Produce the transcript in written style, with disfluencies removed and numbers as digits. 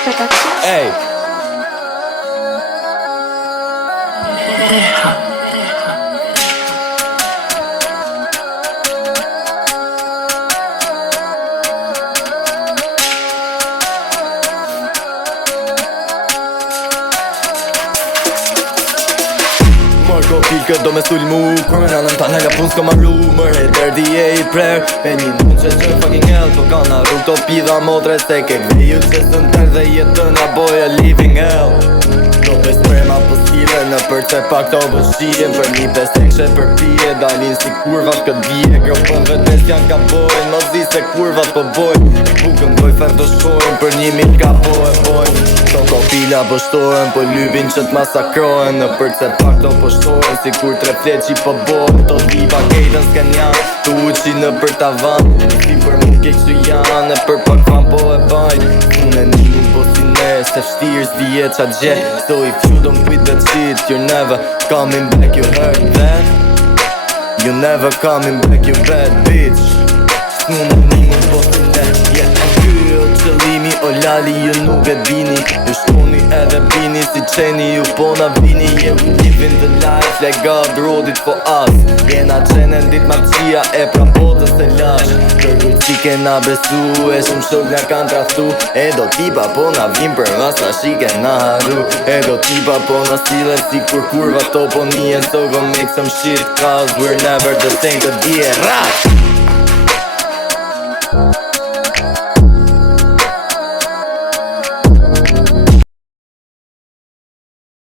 Ej Ko pilkë do me sulmu Kur me nëllën ta nga pun s'ko marru Mërë e dërdi e I prer E një në që që fucking hell To ka na rrug to pidha motre Se ke veju që së në tërë dhe jetën A boja living hell Do bez prema po stile Në për që pak to bëshije Për një bes tekshe për pije Dalin si kurvat këtë vije Gropën vetes janë ka bojnë Më zi se kurvat po bojnë Bukën boj fer do shkojnë Për 1000 ka bojnë To ko pila po shtojnë Po lypin që t'masakrojnë Në për që pak to po shtojnë Si kur tre fleqi po bojnë To diva kejtën s'ken janë Tu uqi në për tavan Si për mu ke që janë E për pak fan po e bajnë Unë e një mu po si ne Se fshtirë s'vije qa gje So if you don't quit that shit You're never coming back You heard that You're never coming back You bad bitch Unë e një mu po si ne Kjo qëllimi o lali ju nuk e dini Ju shkoni edhe bini Si qeni ju pona vini Yeah we living the life Like God wrote it for us Jena qene ndit marqia E pra botës e lash Kërguj që kena besu E shumë shok nga kanë traftu E do tipa po na vim për mas Na shike na haru E do tipa po na stile Si kur kurva to po nije So go make some shit Cause we're never the same Të dje rak